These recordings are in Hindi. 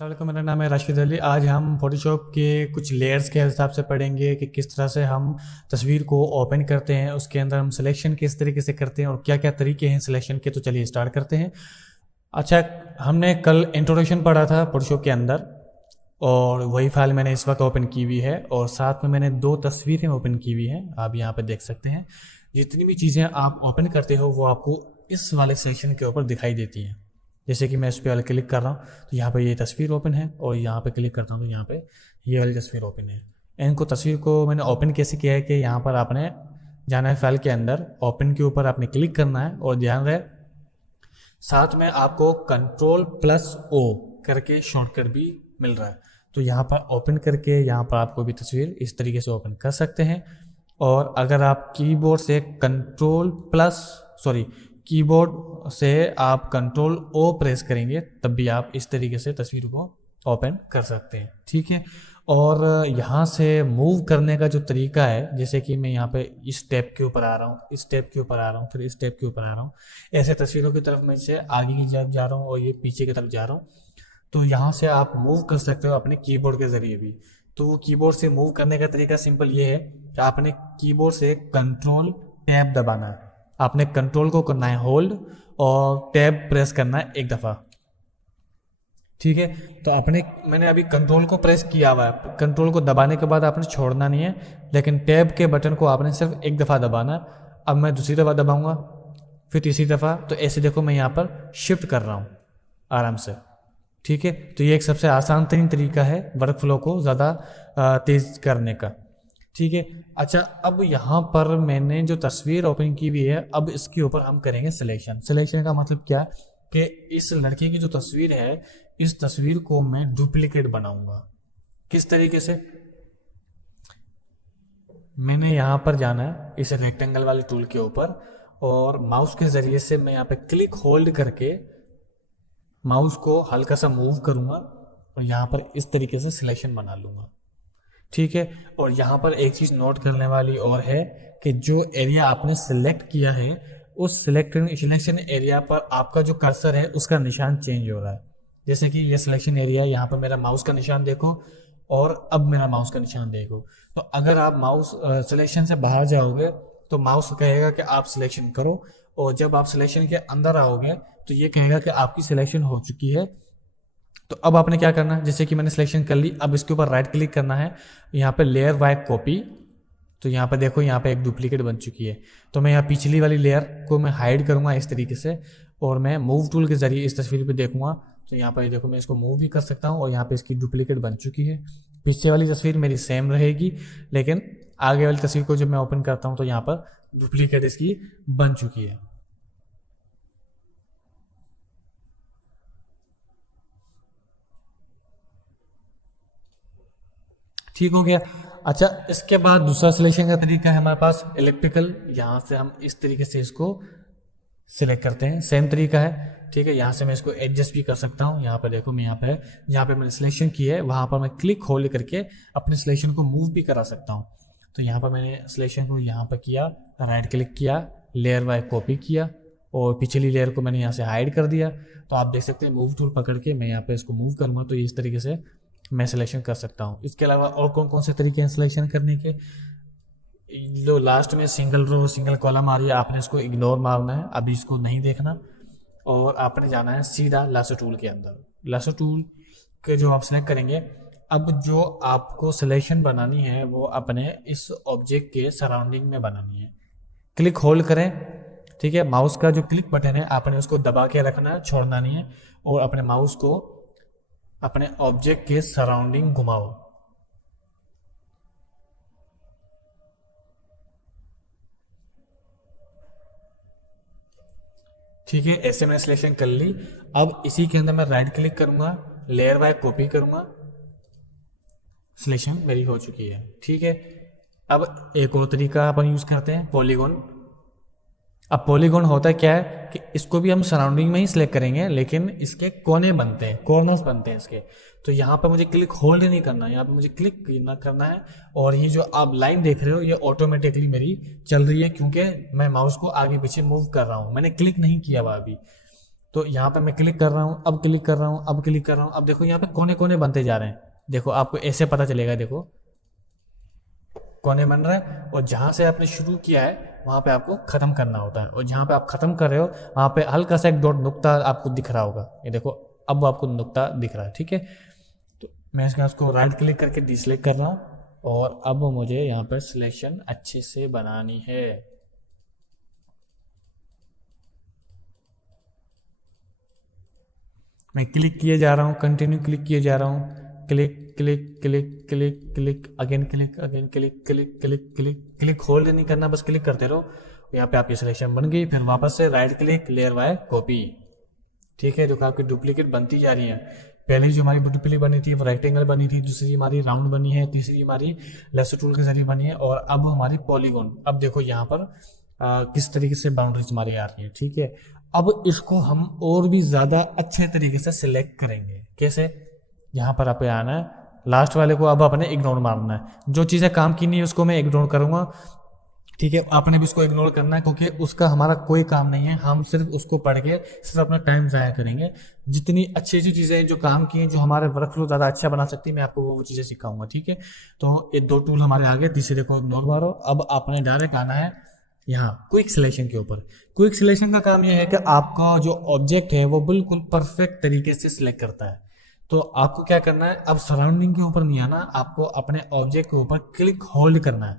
अस्सलाम वालेकुम, मेरा नाम है राशिद अली। आज हम फोटोशॉप के कुछ लेयर्स के हिसाब से पढ़ेंगे कि किस तरह से हम तस्वीर को ओपन करते हैं, उसके अंदर हम सिलेक्शन किस तरीके से करते हैं और क्या क्या तरीके हैं सिलेक्शन के। तो चलिए स्टार्ट करते हैं। अच्छा, हमने कल इंट्रोडक्शन पढ़ा था फोटोशॉप के अंदर और वही फाइल मैंने इस वक्त ओपन की हुई है और साथ में मैंने दो तस्वीरें ओपन की हुई हैं। आप यहाँ पर देख सकते हैं, जितनी भी चीज़ें आप ओपन करते हो वो आपको इस वाले सेक्शन के ऊपर दिखाई देती हैं। जैसे कि मैं इस पर क्लिक कर रहा हूँ तो यहाँ पर ये तस्वीर ओपन है और यहाँ पे क्लिक करता हूँ तो यहाँ पे ये वाली तस्वीर ओपन है। इनको तस्वीर को मैंने ओपन कैसे किया है कि यहाँ पर आपने जाना है फाइल के अंदर, ओपन के ऊपर आपने क्लिक करना है और ध्यान रहे साथ में आपको Ctrl+O करके शॉर्टकट भी मिल रहा है। तो यहाँ पर ओपन करके यहाँ पर आपको भी तस्वीर इस तरीके से ओपन कर सकते हैं। और अगर आप कीबोर्ड से आप Ctrl+O प्रेस करेंगे तब भी आप इस तरीके से तस्वीर को ओपन कर सकते हैं, ठीक है। और यहाँ से मूव करने का जो तरीका है, जैसे कि मैं यहाँ पे इस टैब के ऊपर आ रहा हूँ, इस टैब के ऊपर आ रहा हूँ, फिर इस टैब के ऊपर आ रहा हूँ, ऐसे तस्वीरों की तरफ मैं से आगे की तरफ जा रहा हूँ और ये पीछे की तरफ जा रहा हूँ। तो यहाँ से आप मूव कर सकते हो अपने कीबोर्ड के ज़रिए भी। तो कीबोर्ड से मूव करने का तरीका सिंपल ये है कि आपने कीबोर्ड से कंट्रोल टैब दबाना है, आपने कंट्रोल को करना है होल्ड और टैब प्रेस करना है एक दफ़ा, ठीक है। तो मैंने अभी कंट्रोल को प्रेस किया हुआ है, कंट्रोल को दबाने के बाद आपने छोड़ना नहीं है, लेकिन टैब के बटन को आपने सिर्फ एक दफ़ा दबाना है। अब मैं दूसरी दफ़ा दबाऊंगा, फिर तीसरी दफ़ा, तो ऐसे देखो मैं यहाँ पर शिफ्ट कर रहा हूँ आराम से, ठीक है। तो ये एक सबसे आसान तरीन तरीका है वर्क फ्लो को ज़्यादा तेज़ करने का, ठीक है। अच्छा, अब यहाँ पर मैंने जो तस्वीर ओपन की हुई है, अब इसके ऊपर हम करेंगे सिलेक्शन। सिलेक्शन का मतलब क्या कि इस लड़के की जो तस्वीर है, इस तस्वीर को मैं डुप्लीकेट बनाऊंगा। किस तरीके से? मैंने यहाँ पर जाना है इस रेक्टेंगल वाले टूल के ऊपर और माउस के ज़रिए से मैं यहाँ पे क्लिक होल्ड करके माउस को हल्का सा मूव करूँगा और यहाँ पर इस तरीके से सिलेक्शन बना लूँगा, ठीक है। और यहाँ पर एक चीज़ नोट करने वाली और है कि जो एरिया आपने सिलेक्ट किया है, उस सिलेक्शन एरिया पर आपका जो कर्सर है उसका निशान चेंज हो रहा है। जैसे कि ये सिलेक्शन एरिया, यहाँ पर मेरा माउस का निशान देखो और अब मेरा माउस का निशान देखो। तो अगर आप माउस सिलेक्शन से बाहर जाओगे तो माउस कहेगा कि आप सिलेक्शन करो, और जब आप सिलेक्शन के अंदर आओगे तो ये कहेगा कि आपकी सिलेक्शन हो चुकी है। तो अब आपने क्या करना है, जैसे कि मैंने सिलेक्शन कर ली, अब इसके ऊपर राइट क्लिक करना है, यहाँ पे लेयर बाय कॉपी। तो यहाँ पे देखो, यहाँ पे एक डुप्लीकेट बन चुकी है। तो मैं यहाँ पिछली वाली लेयर को मैं हाइड करूँगा इस तरीके से और मैं मूव टूल के जरिए इस तस्वीर पे देखूंगा। तो यहाँ पर देखो मैं इसको मूव भी कर सकता हूँ और यहाँ पे इसकी डुप्लीकेट बन चुकी है। पीछे वाली तस्वीर मेरी सेम रहेगी, लेकिन आगे वाली तस्वीर को जब मैं ओपन करता हूँ तो यहाँ पर डुप्लीकेट इसकी बन चुकी है। ठीक हो गया। अच्छा, इसके बाद दूसरा सिलेक्शन का तरीका है हमारे पास इलेक्ट्रिकल। यहाँ से हम इस तरीके से इसको सिलेक्ट करते हैं, सेम तरीका है, ठीक है। यहाँ से मैं इसको एडजस्ट भी कर सकता हूँ। यहाँ पर देखो मैं यहाँ पे मैंने सिलेक्शन की है, वहाँ पर मैं क्लिक होल्ड करके अपने सिलेक्शन को मूव भी करा सकता हूँ। तो यहाँ पर मैंने सिलेक्शन को यहाँ पर किया, राइट क्लिक किया, लेयर बाय कॉपी किया और पिछली लेयर को मैंने यहाँ से हाइड कर दिया। तो आप देख सकते हैं मूव टूल पकड़ के मैं यहाँ पे इसको मूव करूँगा तो इस तरीके से मैं सिलेक्शन कर सकता हूँ। इसके अलावा और कौन कौन से तरीके हैं सिलेक्शन करने के? जो लास्ट में सिंगल रो सिंगल कॉलम आ रही है, आपने इसको इग्नोर मारना है, अभी इसको नहीं देखना और आपने जाना है सीधा लासो टूल के अंदर। लासो टूल के जो आप सेलेक्ट करेंगे, अब जो आपको सिलेक्शन बनानी है वो अपने इस ऑब्जेक्ट के सराउंडिंग में बनानी है। क्लिक होल्ड करें, ठीक है। माउस का जो क्लिक बटन है आपने उसको दबा के रखना है, छोड़ना नहीं है, और अपने माउस को अपने ऑब्जेक्ट के सराउंडिंग घुमाओ। ठीक है, ऐसे मैंने सिलेक्शन कर ली। अब इसी के अंदर मैं राइट क्लिक करूंगा, लेयर बाय कॉपी करूंगा, सिलेक्शन मेरी हो चुकी है, ठीक है। अब एक और तरीका अपन यूज करते हैं, पॉलीगॉन। अब पॉलीगॉन होता क्या है कि इसको भी हम सराउंडिंग में ही सिलेक्ट करेंगे, लेकिन इसके कोने बनते हैं, कॉर्नर्स बनते हैं इसके। तो यहाँ पर मुझे क्लिक होल्ड नहीं करना है, यहाँ पर मुझे क्लिक करना है और ये जो आप लाइन देख रहे हो ये ऑटोमेटिकली मेरी चल रही है, क्योंकि मैं माउस को आगे पीछे मूव कर रहा हूँ, मैंने क्लिक नहीं किया हुआ अभी। तो यहाँ पे मैं क्लिक कर रहा हूँ, अब क्लिक कर रहा हूँ, अब क्लिक कर रहा हूँ, अब देखो यहाँ पे कोने कोने बनते जा रहे हैं। देखो आपको ऐसे पता चलेगा, देखो कोने बन रहे हैं, और जहाँ से आपने शुरू किया है वहाँ पे आपको ख़त्म करना होता है, और जहाँ पे आप ख़त्म कर रहे हो वहाँ पे हल्का सा एक डॉट नुक्ता आपको दिख रहा होगा। ये देखो अब आपको नुक्ता दिख रहा है, ठीक है। तो मैं इसको राइट क्लिक करके डिसलेक्ट कर रहा हूँ, और अब मुझे यहाँ पर सिलेक्शन अच्छे से बनानी है। मैं क्लिक किए जा रहा हूँ, कंटिन्यू क्लिक किए जा रहा हूँ, click click click click click again click again click click click click click, hold नहीं करना, बस क्लिक करते रहो। यहाँ पे आपकी सिलेक्शन बन गई। फिर वापस से right click, layer by copy, ठीक है। देखो आपकी डुप्लीकेट बनती जा रही है। पहले जो हमारी डुप्लीकेट बनी थी वो रेक्टेंगल बनी थी, दूसरी हमारी राउंड बनी है, तीसरी हमारी लेसर टूल के जरिए बनी है, और अब हमारी पॉलीगॉन। अब देखो यहाँ पर किस तरीके से बाउंड्रीज हमारी आ रही है, ठीक है। अब इसको हम और भी ज़्यादा अच्छे तरीके से सिलेक्ट करेंगे। कैसे? यहाँ पर आप आना है, लास्ट वाले को अब अपने इग्नोर मारना है। जो चीज़ें काम की नहीं है उसको मैं इग्नोर करूँगा, ठीक है। आपने भी उसको इग्नोर करना है, क्योंकि उसका हमारा कोई काम नहीं है। हम सिर्फ उसको पढ़ के सिर्फ अपना टाइम ज़ाया करेंगे। जितनी अच्छी अच्छी चीज़ें जो काम की हैं, जो हमारे वर्क फ्लो ज़्यादा अच्छा बना सकती है, मैं आपको वो चीज़ें सिखाऊंगा, ठीक है। तो ये 2 टूल हमारे आगे, तीसरे को इग्नोर मारो। अब आपने डायरेक्ट आना है यहाँ क्विक सिलेक्शन के ऊपर। क्विक सिलेक्शन का काम यह है कि आपका जो ऑब्जेक्ट है वो बिल्कुल परफेक्ट तरीके से सिलेक्ट करता है। तो आपको क्या करना है, अब सराउंडिंग के ऊपर नहीं आना, आपको अपने ऑब्जेक्ट के ऊपर क्लिक होल्ड करना है।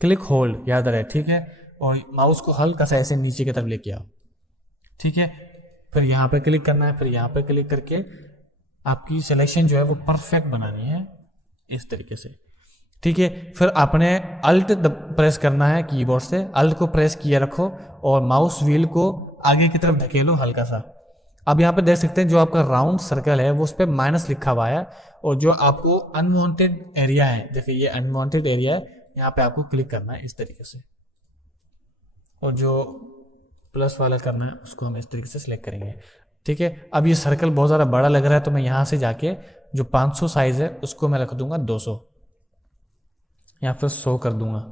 क्लिक होल्ड याद रहे, ठीक है। और माउस को हल्का सा ऐसे नीचे की तरफ लेके आओ, ठीक है। फिर यहाँ पे क्लिक करना है, फिर यहाँ पे क्लिक करके आपकी सिलेक्शन जो है वो परफेक्ट बनानी है इस तरीके से, ठीक है। फिर आपने अल्ट प्रेस करना है कीबोर्ड से, अल्ट को प्रेस किए रखो और माउस व्हील को आगे की तरफ धकेलो हल्का सा। अब यहाँ पे देख सकते हैं जो आपका राउंड सर्कल है वो उस पर माइनस लिखा हुआ है, और जो आपको अनवांटेड एरिया है, देखिए ये अनवांटेड एरिया है, यहाँ पे आपको क्लिक करना है इस तरीके से, और जो प्लस वाला करना है उसको हम इस तरीके से सिलेक्ट करेंगे, ठीक है। अब ये सर्कल बहुत ज़्यादा बड़ा लग रहा है, तो मैं यहाँ से जाके जो 500 साइज़ है उसको मैं रख दूंगा 200 या फिर 100 कर दूंगा।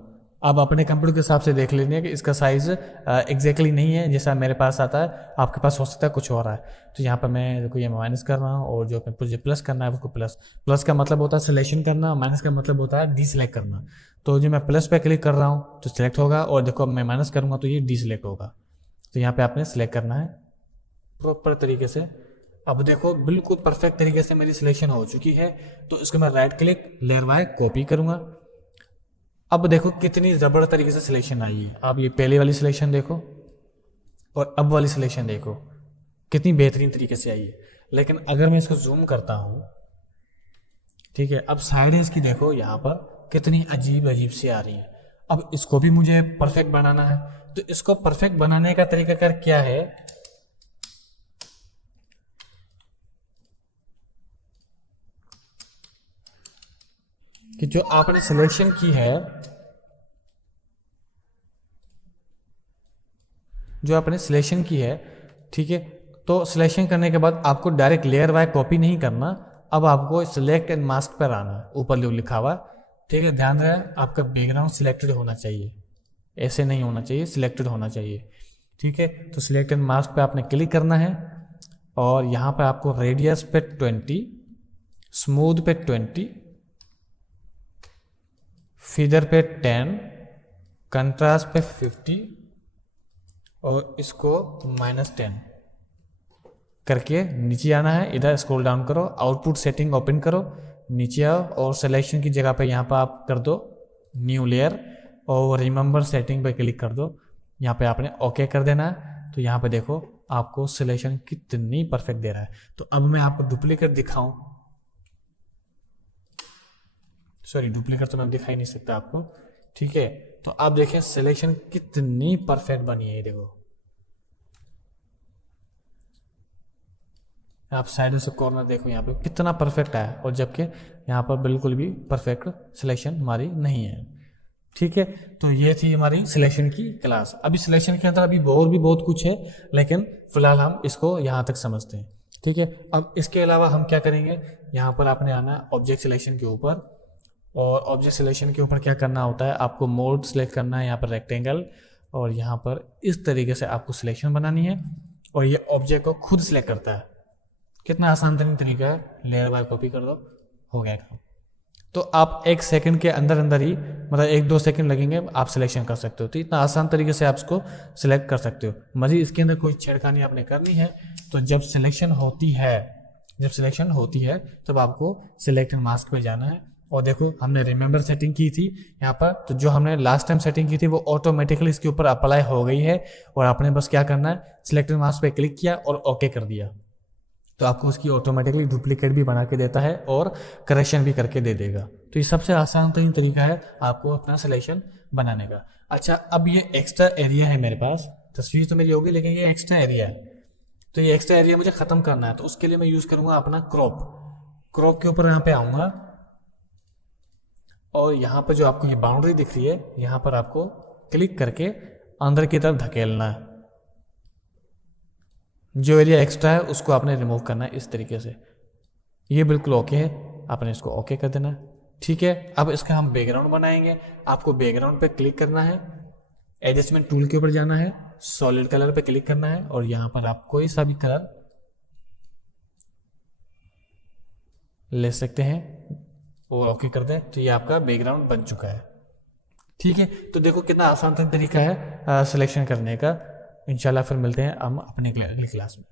अब अपने कंप्यूटर के हिसाब से देख लेंगे कि इसका साइज़ एग्जैक्टली नहीं है जैसा मेरे पास आता है, आपके पास हो सकता है कुछ और है। तो यहाँ पर मैं देखो ये माइनस कर रहा हूँ, और जो मुझे प्लस करना है उसको प्लस। प्लस का मतलब होता है सिलेक्शन करना, माइनस का मतलब होता है डीसिलेक्ट करना। तो जो मैं प्लस पे क्लिक कर रहा हूँ तो सिलेक्ट होगा, और देखो मैं माइनस करूँगा तो ये डीसिलेक्ट होगा। तो यहाँ पर आपने सिलेक्ट करना है प्रॉपर तरीके से। अब देखो बिल्कुल परफेक्ट तरीके से मेरी सिलेक्शन हो चुकी है। तो इसको मैं right click, layer by copy करूँगा। अब देखो कितनी ज़बरदस्त तरीके से सिलेक्शन आई है। आप ये पहले वाली सिलेक्शन देखो और अब वाली सिलेक्शन देखो कितनी बेहतरीन तरीके से आई है। लेकिन अगर मैं इसको जूम करता हूँ, ठीक है, अब साइड इसकी देखो यहाँ पर कितनी अजीब अजीब सी आ रही है। अब इसको भी मुझे परफेक्ट बनाना है। तो इसको परफेक्ट बनाने का तरीकाकार क्या है, कि जो आपने सिलेक्शन की है, जो आपने सिलेक्शन की है, ठीक है, तो सिलेक्शन करने के बाद आपको डायरेक्ट लेयर बाय कॉपी नहीं करना। अब आपको सिलेक्ट एंड मास्क पर आना है, ऊपर जो लिखा हुआ, ठीक है। ध्यान रहे आपका बैकग्राउंड सिलेक्टेड होना चाहिए, ऐसे नहीं होना चाहिए, सिलेक्टेड होना चाहिए, ठीक है। तो सिलेक्ट एंड मास्क पे आपने क्लिक करना है, और यहाँ पे आपको रेडियस पे 20, स्मूथ पे 20, फिदर पे 10, कंट्रास्ट पे 50, और इसको -10 करके नीचे आना है। इधर स्क्रॉल डाउन करो, आउटपुट सेटिंग ओपन करो, नीचे आओ, और सिलेक्शन की जगह पे यहाँ पर आप कर दो न्यू लेयर, और रिमेंबर सेटिंग पे क्लिक कर दो। यहाँ पे आपने ओके कर देना है। तो यहाँ पे देखो आपको सिलेक्शन कितनी परफेक्ट दे रहा है। तो अब मैं आपको डुप्लीकेट दिखाऊं, सॉरी डुप्लीकेट तो मैं दिखा ही नहीं सकता आपको, ठीक है। तो आप देखें सिलेक्शन कितनी परफेक्ट बनी है, देखो आप साइड से कॉर्नर देखो यहाँ पे कितना परफेक्ट है, और जबकि यहाँ पर बिल्कुल भी परफेक्ट सिलेक्शन हमारी नहीं है, ठीक है। तो ये थी हमारी सिलेक्शन की क्लास। अभी सिलेक्शन के अंदर अभी और भी बहुत कुछ है, लेकिन फिलहाल हम इसको यहाँ तक समझते हैं, ठीक है। अब इसके अलावा हम क्या करेंगे, यहाँ पर आपने आना है ऑब्जेक्ट सिलेक्शन के ऊपर, और ऑब्जेक्ट सिलेक्शन के ऊपर क्या करना होता है, आपको मोड सिलेक्ट करना है, यहाँ पर रेक्टेंगल, और यहाँ पर इस तरीके से आपको सिलेक्शन बनानी है। और ये ऑब्जेक्ट को खुद सिलेक्ट करता है। कितना आसान तरीका है, लेयर बाय कॉपी कर दो, हो गया काम। तो आप 1 सेकंड के अंदर अंदर ही, मतलब 1-2 सेकंड लगेंगे, आप सिलेक्शन कर सकते हो। तो इतना आसान तरीके से आप इसको सिलेक्ट कर सकते हो। मजीद इसके अंदर कोई छेड़खानी आपने करनी है तो जब सिलेक्शन होती है तब आपको सिलेक्ट एंड मास्क पे जाना है। और देखो हमने रिमेंबर सेटिंग की थी यहाँ पर, तो जो हमने लास्ट टाइम सेटिंग की थी वो ऑटोमेटिकली इसके ऊपर अप्लाई हो गई है। और आपने बस क्या करना है, सिलेक्ट एंड मास्क पे क्लिक किया और ओके कर दिया, तो आपको उसकी ऑटोमेटिकली डुप्लीकेट भी बना के देता है और करेक्शन भी करके दे देगा। तो ये सबसे आसान तरीका है आपको अपना सिलेक्शन बनाने का। अच्छा, अब ये एक्स्ट्रा एरिया है मेरे पास, तस्वीर तो मेरी होगी लेकिन ये एक्स्ट्रा एरिया है, तो ये एक्स्ट्रा एरिया मुझे खत्म करना है। तो उसके लिए मैं यूज करूंगा अपना क्रॉप के ऊपर यहाँ पे आऊंगा और यहाँ पर जो आपको ये बाउंड्री दिख रही है, यहाँ पर आपको क्लिक करके अंदर की तरफ धकेलना है। जो एरिया एक्स्ट्रा है उसको आपने रिमूव करना है इस तरीके से। ये बिल्कुल ओके है, आपने इसको ओके कर देना है। ठीक है, अब इसका हम बैकग्राउंड बनाएंगे। आपको बैकग्राउंड पे क्लिक करना है, एडजस्टमेंट टूल के ऊपर जाना है, सॉलिड कलर पे क्लिक करना है और यहाँ पर आप कोई सा भी कलर ले सकते हैं और ओके कर दें, तो ये आपका बैकग्राउंड बन चुका है। ठीक है, तो देखो कितना आसान तरीका है सिलेक्शन करने का। इंशाल्लाह फिर मिलते हैं हम अपने अगली क्लास में।